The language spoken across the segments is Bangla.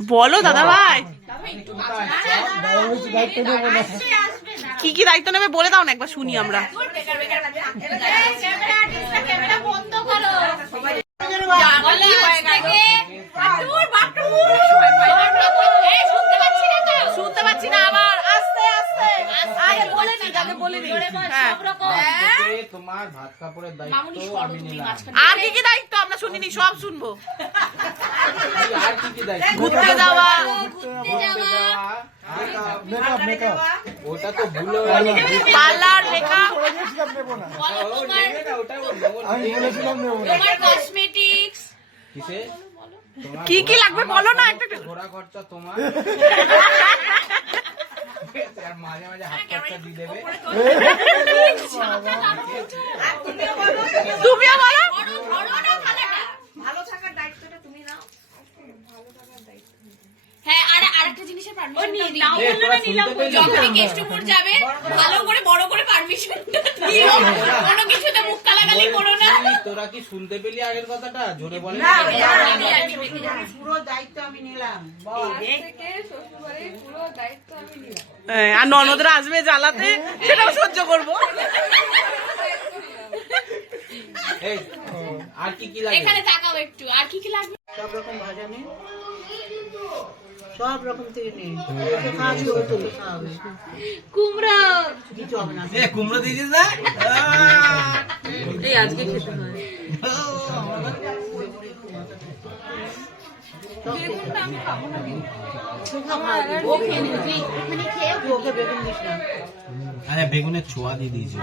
বলো দাদা ভাই, কি কি দায়িত্ব নেবে বলে দাও না, একবার শুনি আমরা। শুনতে পাচ্ছি না আবার, আস্তে আস্তে আগে বলে নি, আগে বলে নি। তোমার ভাত কাপড়ের দায়িত্ব আমি নিলাম। আর কি কি দায়িত্ব আমরা শুনিনি, সব শুনবো। আর কি কি দায়িত্ব? ঘুরতে যাওয়া, ওটা তো ভুলে পার্লার, মেকআপ, কসমেটিক্স, কি কি লাগবে বলো না একটা। ঘোরা খরচা তোমার, মাঝে মাঝে হাত খরচা দিয়ে দেবে। তুমিও বলো। ভালো থাকার দায়িত্বটা তুমি নাও। হ্যাঁ, আর আরেকটা জিনিসের পারমিশন নাও, বললো না নিলাম। যখনই কেষ্টপুর যাবে ভালো করে বড় করে পারমিশনটা দিও, কোনো কিছুতে মুখ কালাকালি করো না। তোরা কি শুনতে পেলি আগের কথাটা? জোরে বল। পুরো দায়িত্ব আমি নিলাম, পুরো দায়িত্ব আমি নিলাম। আর ননদরা আসবে জ্বালাতে, সেটাও সহ্য করবো। আর কি কি লাগবে? এখানে তাকাও একটু, আর কি কি লাগবে? সব রকম ভাজা নেই, সব রকম থেকে নেই। কুমড়ো কিছু হবে না। কুমড়ো দিয়েছিস না? এই আজকে খেতে হয়। ওকে বেগুন দিস না। আরে বেগুনের ছোঁয়া দিয়ে দিয়েছি।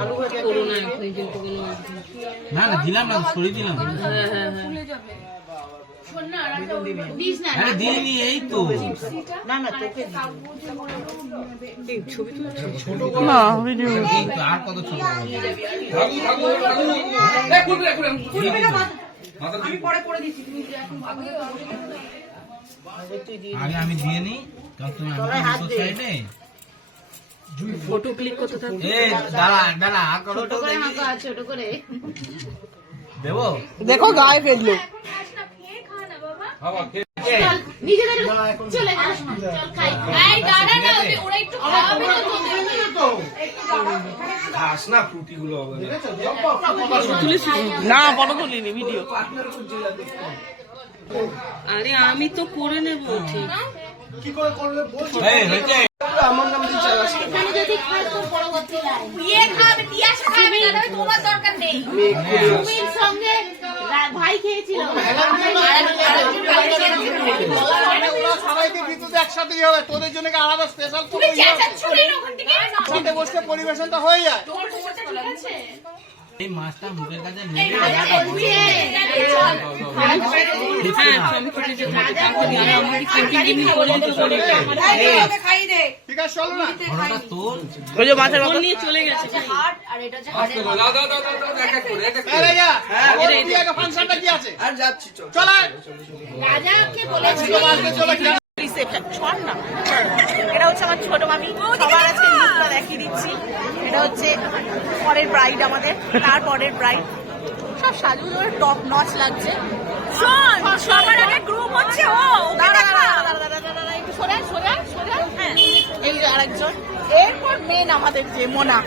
আলু ভাজা না না দিলাম না, সরিয়ে দিলাম। আরে দিইনি, এই তো। না না তোকে না ভিডিও এই তো, আর কত ছোট আগে আমি দিয়ে নি, কারণ তুমি সাইডে ফটো ক্লিক করতে থাকো। দাঁড়া দাঁড়া করো তো, ছোট করে দেবো। দেখো গায়ে ফেললো। নিজেদের চলে গেল, চল খাই। এই দাঁড়া না, ওরা একটু খাওয়াবে তো। খাস না ফ্রুটি গুলো। না ফটো তুলিনি, ভিডিও। আরে আমি তো করে নেব, ঠিক কি করে করলে বলছি। আমার নাম দিচ্ছে। এখানে যদি খাস তো পরবর্তী লাইন ইয়ে খাবে, তিয়াস খাবে, না তোমার দরকার নেই। সুমির সঙ্গে ভাই খেয়েছিল, সবাইকে বিদ্যুৎ একসাথেই হবে, তোদের জন্য আলাদা স্পেশাল তুমি চেঁচাচ্ছ না ওখান থেকে, সাথে বসে পরিবেশনটা হয়ে যায়। তোর সমস্যা ঠিক আছে। এই মাছটা মুখের কাছে এই নিয়ে রাজা বলছে ঠিক আছে চলো না। ঘোড়াটা তোর ওই যে মাছের বাবা নিয়ে চলে গেছে। হাট আর এটা হচ্ছে হাড়ের ফাংশনটা কি আছে? আর যাচ্ছি চল। চলো রাজাকে বলেছিল রিসেপশন ছড় না। এটা হচ্ছে আমার ছোট মামি, সবার আজকে লুকটা দেখিয়ে দিচ্ছি। এটা হচ্ছে পরের ব্রাইড, আমাদের তারপরের ব্রাইড। সব সাজু টপ নচ লাগছে। শোন, সবার আগে গ্রুপ হচ্ছে ও। দাঁড়া একটু সরে সরে সরে। হ্যাঁ, এই যে আরেকজন। এরপর মেন আমাদের যে মোনা।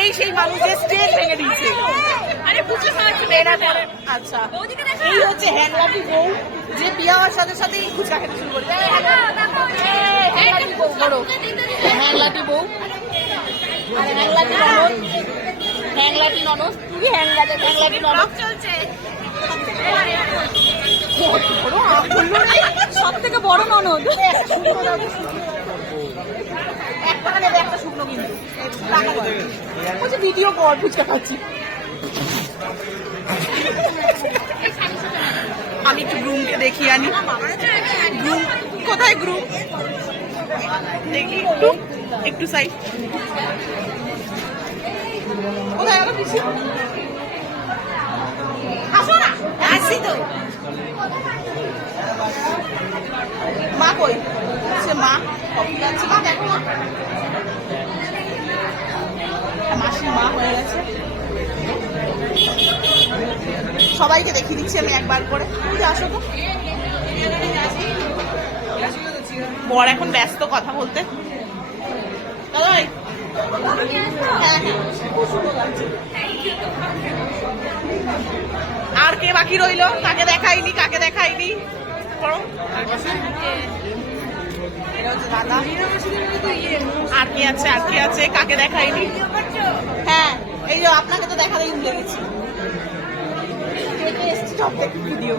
এই সেই মানুষ যে স্টেজ ভেঙে দিয়েছে। আচ্ছা, এই হচ্ছে হ্যাংলাটি বউ, যে বিয়ে হওয়ার সাথে সাথে ফুচকা খেতে শুরু করে। হ্যাংলাটি বউ, বড় হ্যাংলাটি বউ, হ্যাংলাটি ননদ, হ্যাংলাটি ননদ। তুই হ্যাংলাটি ননদ চলছে। সব থেকে বড় ননদ। একটা নেবে, একটা শুকনো কিন্তু বলছে ভিডিও কর, ফুচকা খাচ্ছি। আমি একটু গ্রুমকে দেখিয়ে আনি। গ্রুম কোথায়? গ্রুম দেখি একটু, একটু সাইড। কোথায় গেল? আসো না, আসছি তো। মা কই? সে মা কফি যাচ্ছে, মা দেখো মা, মাসির মা হয়ে গেছে। সবাইকে দেখিয়ে দিচ্ছি আমি একবার করে। তুই আসো তো। বর এখন ব্যস্ত কথা বলতে। হ্যাঁ, আর কে বাকি রইলো? কাকে দেখাইনি, কাকে দেখাইনি? দাদা আর কে আছে, আর কে আছে, কাকে দেখাইনি? হ্যাঁ, এই যে আপনাকে তো দেখাতেই ভুলে গেছি। ভিডিও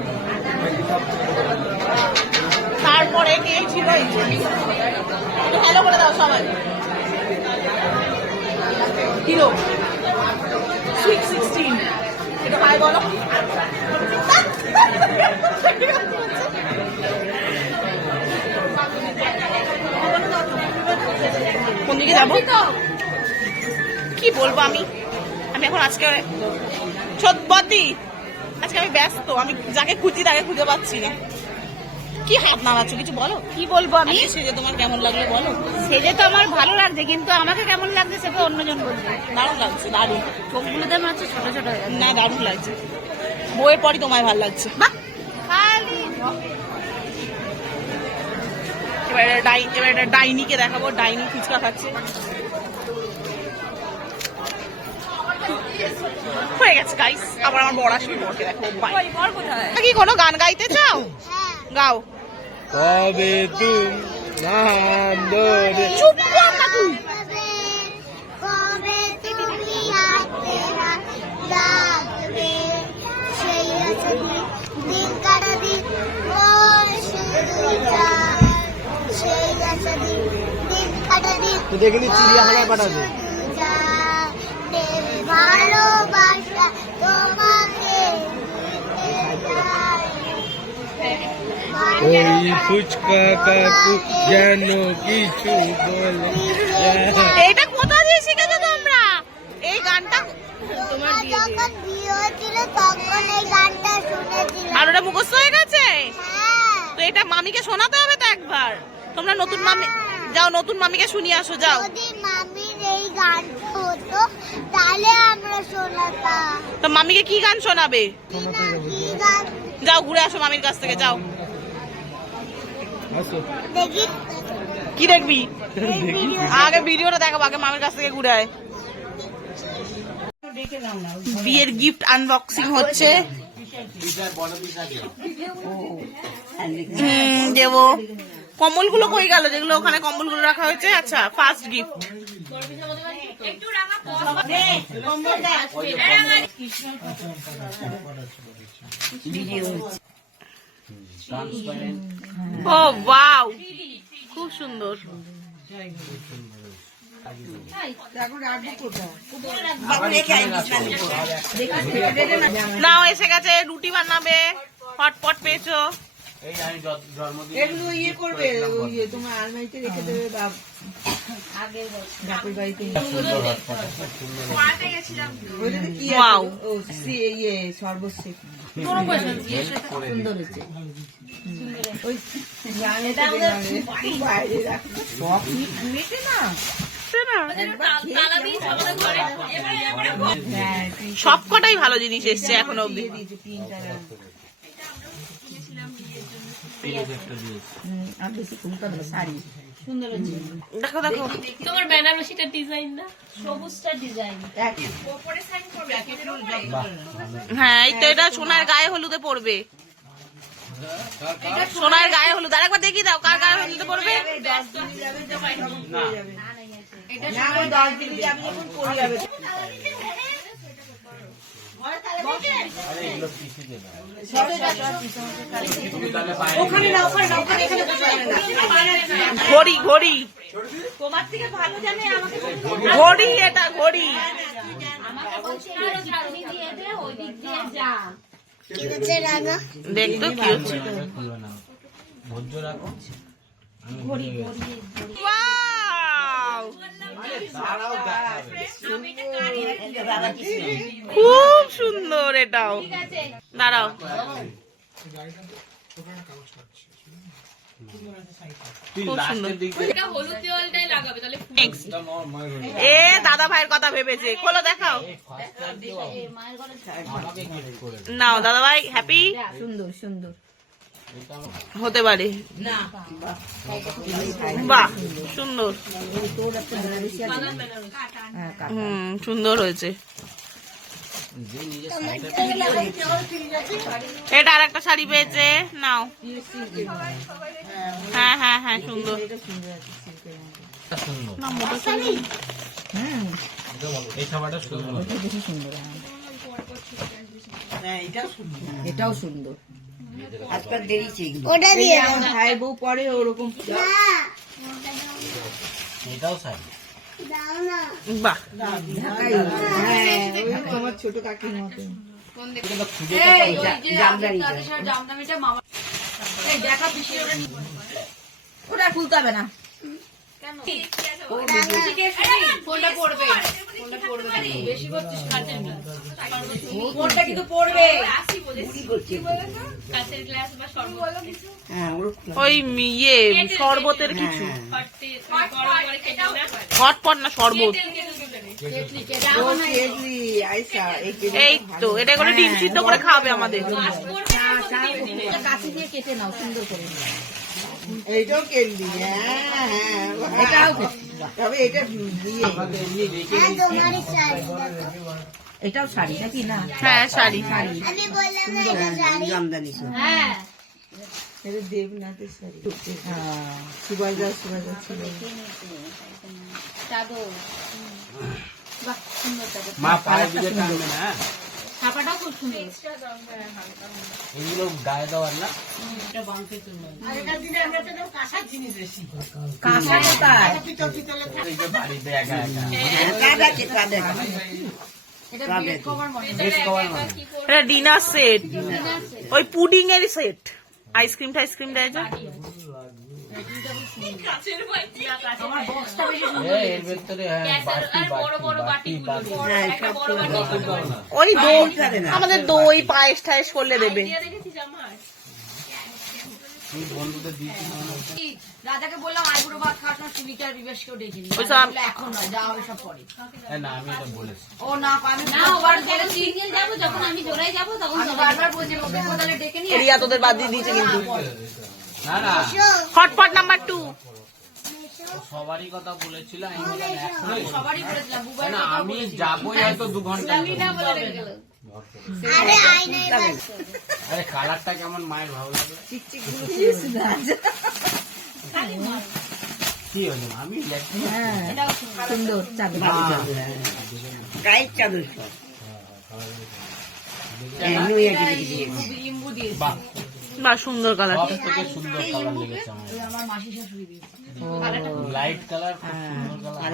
তারপরে কে ছিল? হ্যালো করে দাও সবাই। হিরো সুইট 16 এটা হাই বলো। কোন দিকে যাবো কি বলবো আমি? আমি এখন আজকে সত্যি আজকে আমি ব্যস্ত, আমি যাকে খুঁজি তাকে খুঁজে পাচ্ছি না। কি হাত নাড়াচ্ছ, কিছু বলো। কি বলবো আমি? সেজে তোমার কেমন লাগলো বলো। সেজে তো আমার ভালো লাগছে, কিন্তু আমাকে কেমন লাগছে সেটা অন্যজন বলবে। দারুণ লাগছে, দারুণ। চোখগুলোতে মনে হচ্ছে ছোট ছোট হয়ে গেছে। না, দারুণ লাগছে। বইয়ের পরই তোমায় ভালো লাগছে। খালি এবার একটা ডাইনিকে দেখাবো। ডাইনি ফুচকা খাচ্ছে। হয়ে গেছে গাইস। আবার আমার বড় আসবে, বরকে দেখো। কি কোনো গান গাইতে চাও? গাও। কবে তুমি নাম ধরে চুপ কর না তুই। কবে তুমি হাতে হাত রাখবে, সেই আছে দিন কাটা দিন, ও শুধু যায়, সেই আছে দিন কাটা দিন, তো দেখিনি চিড়িয়াখানায় পাঠাবে। ভালোবাসা তোমাকে ওই ফুচকা কাকু যেন কিছু বলে। এইটা কোথা দিয়ে শিখেছো তোমরা? এই গানটা তোমার যখন বিয়ে হয়েছিল তখন এই গানটা শুনেছিলাম। আর ওটা মুখস্থ হয়ে গেছে? হ্যাঁ। তো এটা মামিকে শোনাতে হবে তো একবার। তোমরা নতুন মামি যাও, নতুন মামিকে শুনিয়ে আসো যাও। যদি মামির এই গানটা হতো তাহলে আমরা শোনাতাম। তো মামিকে কি গান শোনাবে? কি গান যাও ঘুরে আসো মামির কাছ থেকে, যাও। দেখি? কি দেখবি? আগে ভিডিওটা দেখাবো, আগে মামির কাছ থেকে ঘুরে আয়। বিয়ের গিফট আনবক্সিং হচ্ছে। দেবো। কম্বলগুলো কই গেল যেগুলো ওখানে কম্বলগুলো রাখা হয়েছে? আচ্ছা, ফার্স্ট গিফট। ও ওয়াও, খুব সুন্দর। নাও এসে গেছে, রুটি বানাবে। হটপট পেয়েছো। এগুলো ইয়ে করবে, ইয়ে তোমার আলমারিতে রেখে দেবে বা বাপের বাড়িতে। ওইটাতে কি Wow. আছে? ও ইয়ে সর্বশেষ সুন্দর হয়েছে। ওই বাইরে রাখবে সব মেটে না। সব কটাই ভালো জিনিস এসছে এখন অব্দি। দেখো দেখো, তোমার বেনারসিটার ডিজাইন না, সবুজটা ডিজাইন। হ্যাঁ এই তো, এটা সোনার গায়ে হলুদে পড়বে। সোনার গায়ে হলুদ। আর একবার দেখিয়ে দাও কার গায়ে হলুদে পড়বে। না, ওই 10 দিন যাবে যখন পড়ে যাবে। ঘড়ি ঘড়ি তোমার থেকে ভালো জানে আমাকে। ঘড়ি, এটা ঘড়ি। কি হচ্ছে রাঙা? দেখতো কি হচ্ছে। Wow! খুব সুন্দর এটাও। দাঁড়াও, তুই খুব সুন্দর। লাস্টের দিকে এটা হলুদ দেওয়ালটাই লাগাবে তাহলে এ দাদা ভাইয়ের কথা ভেবেছে, খোলো দেখাও। আমাকে কি করে নাও দাদা ভাই, হ্যাপি সুন্দর সুন্দর। হতে পারে। বাহ সুন্দর, তোর একটা বেনারসি আছে। হ্যাঁ, কাটা। সুন্দর হয়েছে। যে নিজে সাইডে এটা আর একটা শাড়ি পেয়েছে, নাও। হ্যাঁ হ্যাঁ হ্যাঁ সুন্দর। এটা সুন্দর আছে, সিল্কের মধ্যে। সুন্দর না মোটা শাড়ি। হুম, এই খাবারটা সুন্দর এটা বেশি সুন্দর। হ্যাঁ, এটাও সুন্দর। আজকাল দেরিছে এগুলো। ওটা এই দিয়ে যে আমার ভাই বউ পরে ওরকম। না এটাও শাড়ি দাও না। বাহ ঢাকাই। হ্যাঁ, ওই তোমার ছোট কাকির মতো। এটা খুঁজে এই ওই যে জামদানিটা। তাদের সাথে জামদানিটা মামা এই দেখা পিছিয়ে ওটা ওটা খুলতে হবে না। ফোনটা পড়বে বেশি করছিস কাচের গ্লাস ফোনটা কিন্তু পড়বে। আসি বলেছি কাচের গ্লাস বা শরবত হ্যাঁ, ওর ওই ইয়ে শরবতের কিছু ফাটতে গরম করে কেটে না হটপট না শরবত। কেটলি আইসা এই কেটলি এই তো এটা করে ডিম সিদ্ধ করে খাওয়াবে আমাদের। কাঁচি দিয়ে কেটে নাও সুন্দর করে। এইটাও কেটলি। হ্যাঁ হ্যাঁ, এটাও কেটলি। তবে এটা দিয়ে হ্যাঁ তোমারই শাড়ি দেখো। এটাও শাড়ি নাকি না? হ্যাঁ শাড়ি। আমি বললাম না এটা শাড়ি। জামদানি। হ্যাঁ এটা দেবনাথের শাড়ি। হ্যাঁ, সুবাইদা সুবাইদা ছিল। চাদর বাহ সুন্দর চাদর মা পায়ের দিকে টানবে না হ্যাঁ? ছাপাটাও খুব সুন্দর এগুলো গায়ে দেওয়ার না কাঁচা কোথায়? এই যে বাড়িতে একা একা কাঁচা আছে, কাঁচা। এটা বেড কভার মনে বেশ খাওয়ার মানে এটা ডিনার সেট, ওই পুডিং এর সেট। আইসক্রিম টাইসক্রিম দেয় যে। আমার বক্সটা বেশি এর ভেতরে হ্যাঁ বাটি বাটি একটা বড় বাটি ওই দই, আমাদের দই পায়েস টায়েস করলে দেবে। দেখেছিস আমার তুই বন্ধুদের দিয়েছিস দাদাকে বললাম আইবুড়ো ভাত খাওয়ার সময় সুমিতা আর বিবেশকেও ডেকে নিই ওইসব- বললো, এখন নয় যা হবে সব পরে না আমি এটা বলেছি ও না আমি না ওবার গেলে সিঙ্গেল যাবো যখন আমি জোড়াই যাবো তখন আমি বারবার বলছি ওকে কোথায় ডেকে নিয়ে রিয়া তোদের বাদ দিয়ে দিয়েছে কিন্তু। না না হটপট নাম্বার 2। সবারই কথা বলেছিল আমি বললাম এখনই সবারই বলেছিলাম বুবাই না আমি যাবোই হয়তো 2 ঘন্টা না বলে রেখে গেল আরে আয়নায় দেখো। আরে কালারটা কেমন মায়ের ভালো লাগে কি হলো আমি লেখি হ্যাঁ, সুন্দর চাদর। ইম্বু দিয়ে বাহ বাহ সুন্দর সব কালারটা। থেকে সুন্দর কালার লেগেছে আমার আমার মাসি শাশুড়ি দিয়েছে লাইট কালার খুব সুন্দর কালার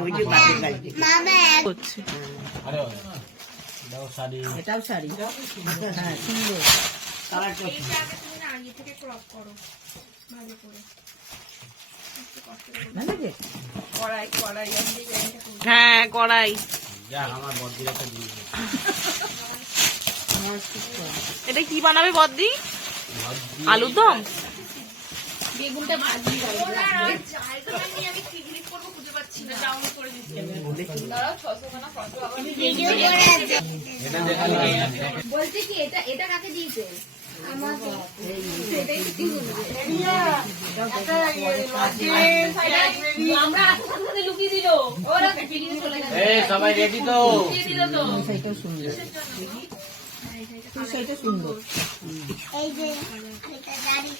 মামা এক হচ্ছে আরে দাও শাড়ি এটাও শাড়ি। হ্যাঁ, সুন্দর। ভালো লাগে? হ্যাঁ কড়াই। যা আমার বড়দির একটা দিয়েছে আমার খুব পছন্দ। এটা কি বানাবে বদ্দি? বড়দি আলুর দম? বেগুনটা ভাজি আমি ক্লিক করবো খুঁজে পাচ্ছি না ডাউনলোড করে দিচ্ছি দাঁড়াও 600 খানা ফটো আবার ভিডিও করে আছে। এটা দেখালে বলছি কি এটা এটা কাকে দিয়েছে আমাকে আমরা আসতে সাথে লুকিয়ে দিল ওরা পিকনিকে চলে গেছে এই সবাই রেডি তো লুকিয়ে দিল তো সেইটাও সুন্দর। সেইটা সুন্দর। এই যে এটা গাড়ি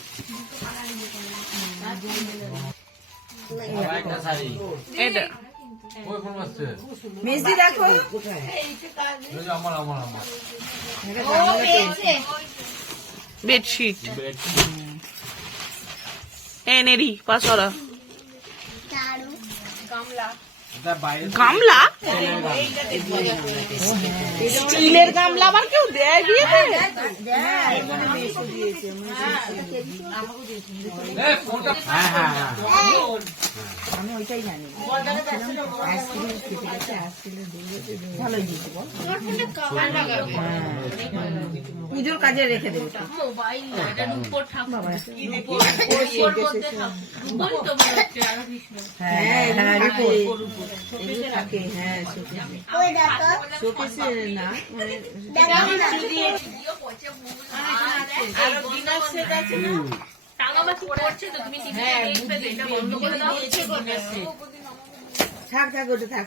আমার একটা শাড়ি এটা মেজদি দেখো। ও পেয়েছে বেডশিট বেড এনেরি পাঁচরা। দারু গামলা গামলা স্টিলের গামলা আবার কেউ দেয় বিয়েতে? আমি ওইটাই জানি আইসক্রিম খেতে গেছে ভালোই দিয়েছে বল পুজোর কাজে রেখে দেবে হ্যাঁ হ্যাঁ থাকে হ্যাঁ ওই দেখো শোকেসে না মানে থাক থাক ওটা থাক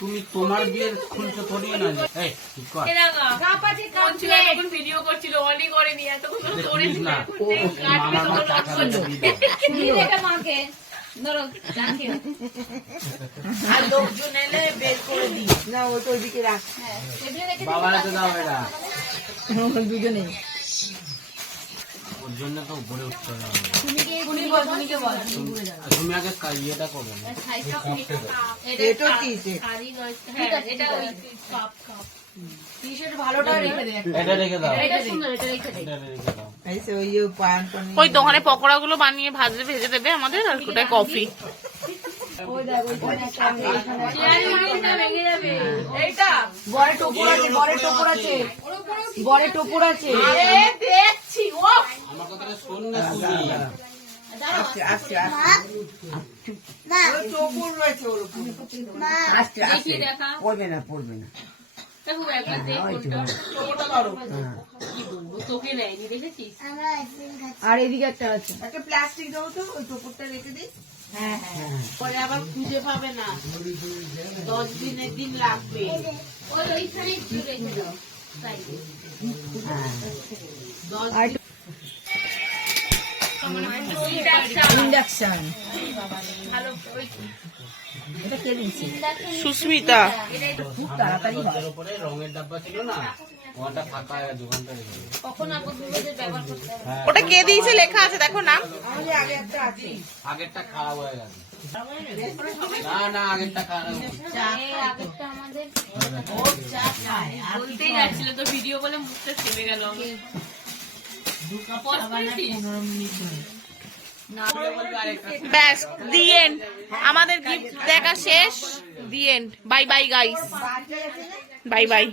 তুমি তোমার বিয়ের খুলতে থরিয়ে না এই ঠিক কর ভিডিও করছিল অলি করে নিয়ে এতক্ষণ করে না মামা টাকা দিয়ে মাকে ধরো আর লোকজন এলে বের করে দিই না ওই তো ওইদিকে রাখ বাবার হাতে দাও এটা দুজনে ওর জন্য তো উপরে উঠতে হবে তুমি তুমি আগে ইয়েটা করবে না এটা কি এটা ওই কাপ এটা রেখে দাও এটা সুন্দর এটা রেখে দে এটা রেখে দাও ऐसे ওই পান পান ওই দোকানে পকোড়া গুলো বানিয়ে ভেজে দেবে আমাদের, আর ওটাই কফি। বড় টোপর আছে বড় টোপর আছে দেখছি ও আমার কথাটা শোন না তুমি আচ্ছা আচ্ছা মা ওই টোপর রয়েছে ওর উপর মা আচ্ছা আচ্ছা পড়বে না আমরা আইসক্রিম খাচ্ছি আর এদিকে একটা আছে একটা প্লাস্টিক দাও তো ওই টোপরটা রেখে দিই হ্যাঁ হ্যাঁ পরে আবার খুঁজে পাবে না 10 দিনের দিন লাগবে ওইখানে একটু রেখে দাও ইন্ডাকশন ভালো এটা কে দিয়েছে সুস্মিতা। খুব তাড়াতাড়ি হয় ওর উপরে রঙের ডাব্বা ছিল না, ওটা ফাঁকা দোকানটা রেখে দিও। কখন আগে ব্যবহার করতে হবে হ্যাঁ, ওটা কে দিয়েছে লেখা আছে দেখো নাম। আমাদের আগে একটা আছে আগেরটা খারাপ হয়ে গেছে। না আগেরটা খারাপ হয়ে গেছে। আগেরটা আমাদের বলতেই যাচ্ছিল তো ভিডিও বলে মুখটা থেমে গেল ব্যাস দি এন্ড, আমাদের গিফট দেখা শেষ, the end. Bye bye guys, bye bye.